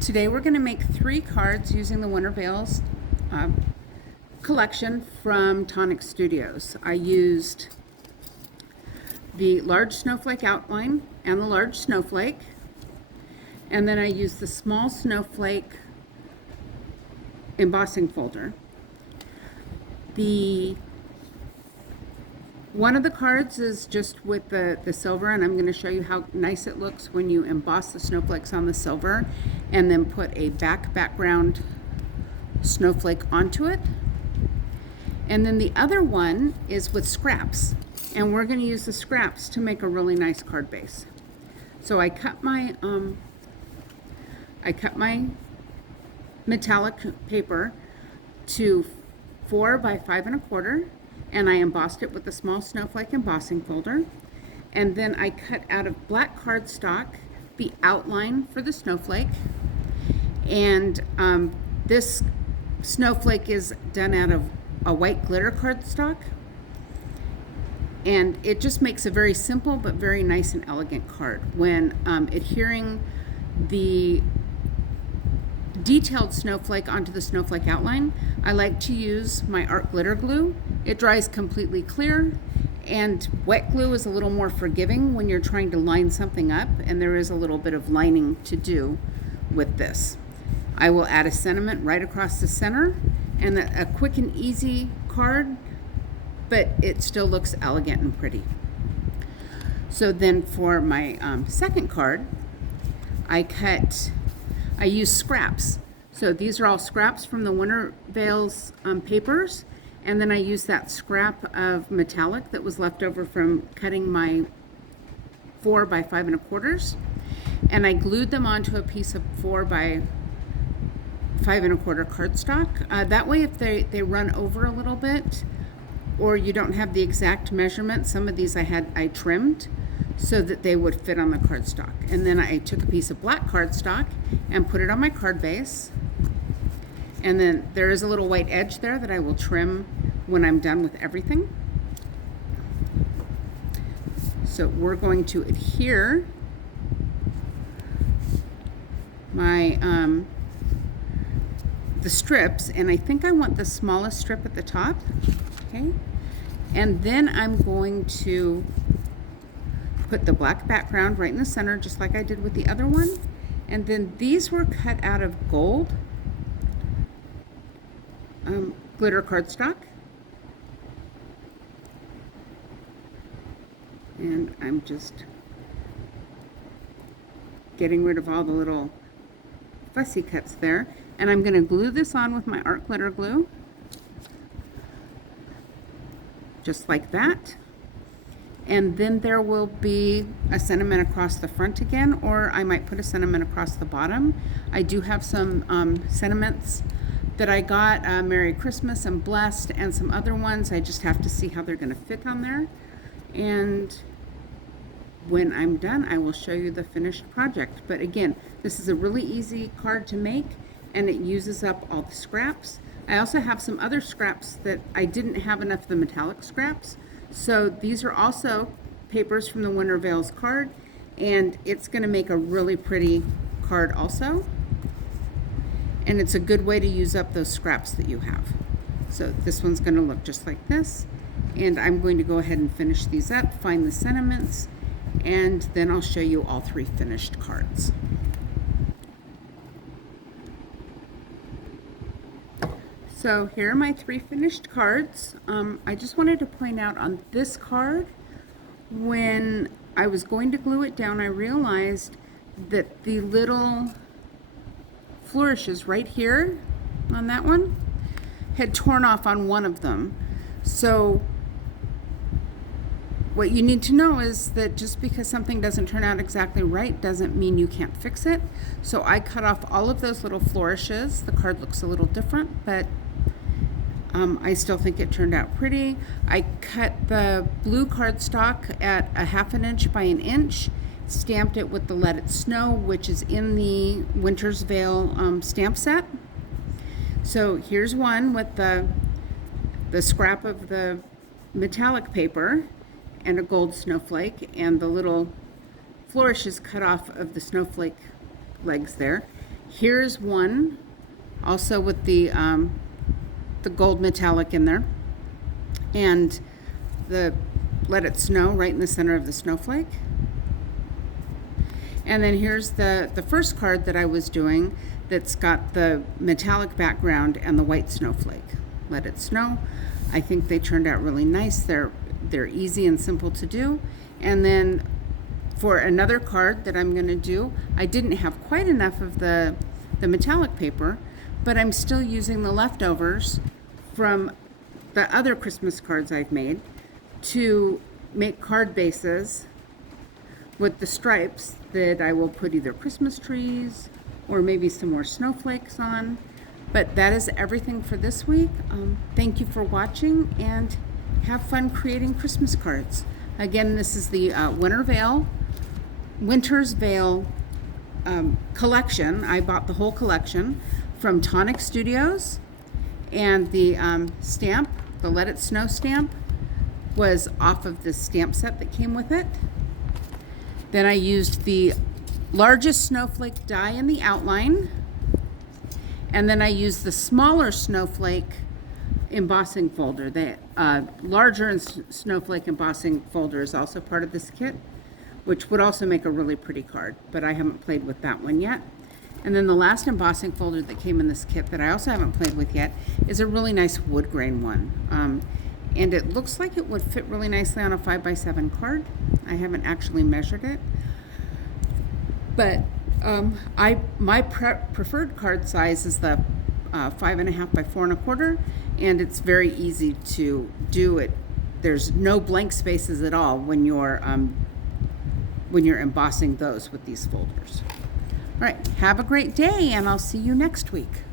Today we're going to make 3 cards using the Winter Veils collection from Tonic Studios. I used the large snowflake outline and the large snowflake, and then I used the small snowflake embossing folder. One of the cards is just with the silver, and I'm going to show you how nice it looks when you emboss the snowflakes on the silver and then put a background snowflake onto it. And then the other one is with scraps, and we're going to use the scraps to make a really nice card base. So I cut my metallic paper to 4 by 5 1/4, and I embossed it with the small snowflake embossing folder. And then I cut out of black cardstock the outline for the snowflake. And this snowflake is done out of a white glitter cardstock. And it just makes a very simple but very nice and elegant card. When adhering the detailed snowflake onto the snowflake outline, I like to use my art glitter glue. It dries completely clear, and wet glue is a little more forgiving when you're trying to line something up, and there is a little bit of lining to do with this. I will add a sentiment right across the center, and a quick and easy card, but it still looks elegant and pretty. So then for my second card, I use scraps. So these are all scraps from the Winter Veils papers, and then I use that scrap of metallic that was left over from cutting my 4 by 5 1/4, and I glued them onto a piece of 4 by 5 1/4 cardstock. That way, if they run over a little bit, or you don't have the exact measurement, some of these I trimmed so that they would fit on the cardstock. And then I took a piece of black cardstock and put it on my card base. And then there is a little white edge there that I will trim when I'm done with everything. So we're going to adhere my the strips, and I think I want the smallest strip at the top. Okay, and then I'm going to put the black background right in the center, just like I did with the other one. And then these were cut out of gold glitter cardstock. And I'm just getting rid of all the little fussy cuts there. And I'm going to glue this on with my art glitter glue, just like that. And then there will be a sentiment across the front again, or I might put a sentiment across the bottom. I do have some sentiments that I got, Merry Christmas and Blessed, and some other ones. I just have to see how they're going to fit on there. And when I'm done, I will show you the finished project. But again, this is a really easy card to make, and it uses up all the scraps. I also have some other scraps that I didn't have enough of the metallic scraps. So these are also papers from the Winter Veils card, and it's going to make a really pretty card also. And it's a good way to use up those scraps that you have. So this one's going to look just like this. And I'm going to go ahead and finish these up, find the sentiments, and then I'll show you all 3 finished cards. So here are my 3 finished cards. I just wanted to point out on this card, when I was going to glue it down, I realized that the little flourishes right here on that one had torn off on one of them. So what you need to know is that just because something doesn't turn out exactly right doesn't mean you can't fix it. So I cut off all of those little flourishes. The card looks a little different, but I still think it turned out pretty. I cut the blue cardstock at a 1/2 inch by 1 inch, stamped it with the Let It Snow, which is in the Winter's Veil stamp set. So here's one with the scrap of the metallic paper and a gold snowflake, and the little flourishes cut off of the snowflake legs there. Here's one, also with the gold metallic in there, and the Let It Snow right in the center of the snowflake. And then here's the first card that I was doing that's got the metallic background and the white snowflake. Let It Snow. I think they turned out really nice. They're easy and simple to do. And then for another card that I'm going to do, I didn't have quite enough of the metallic paper, but I'm still using the leftovers from the other Christmas cards I've made to make card bases with the stripes that I will put either Christmas trees or maybe some more snowflakes on. But that is everything for this week. Thank you for watching, and have fun creating Christmas cards. Again, this is the Winter's Veil collection. I bought the whole collection from Tonic Studios, and the stamp, the Let It Snow stamp, was off of the stamp set that came with it. Then I used the largest snowflake die in the outline, and then I used the smaller snowflake embossing folder. The larger snowflake embossing folder is also part of this kit, which would also make a really pretty card, but I haven't played with that one yet. And then the last embossing folder that came in this kit that I also haven't played with yet is a really nice wood grain one. And it looks like it would fit really nicely on a 5x7 card. I haven't actually measured it. But my preferred card size is the 5.5 by 4.25, and it's very easy to do it. There's no blank spaces at all when you're embossing those with these folders. All right, have a great day, and I'll see you next week.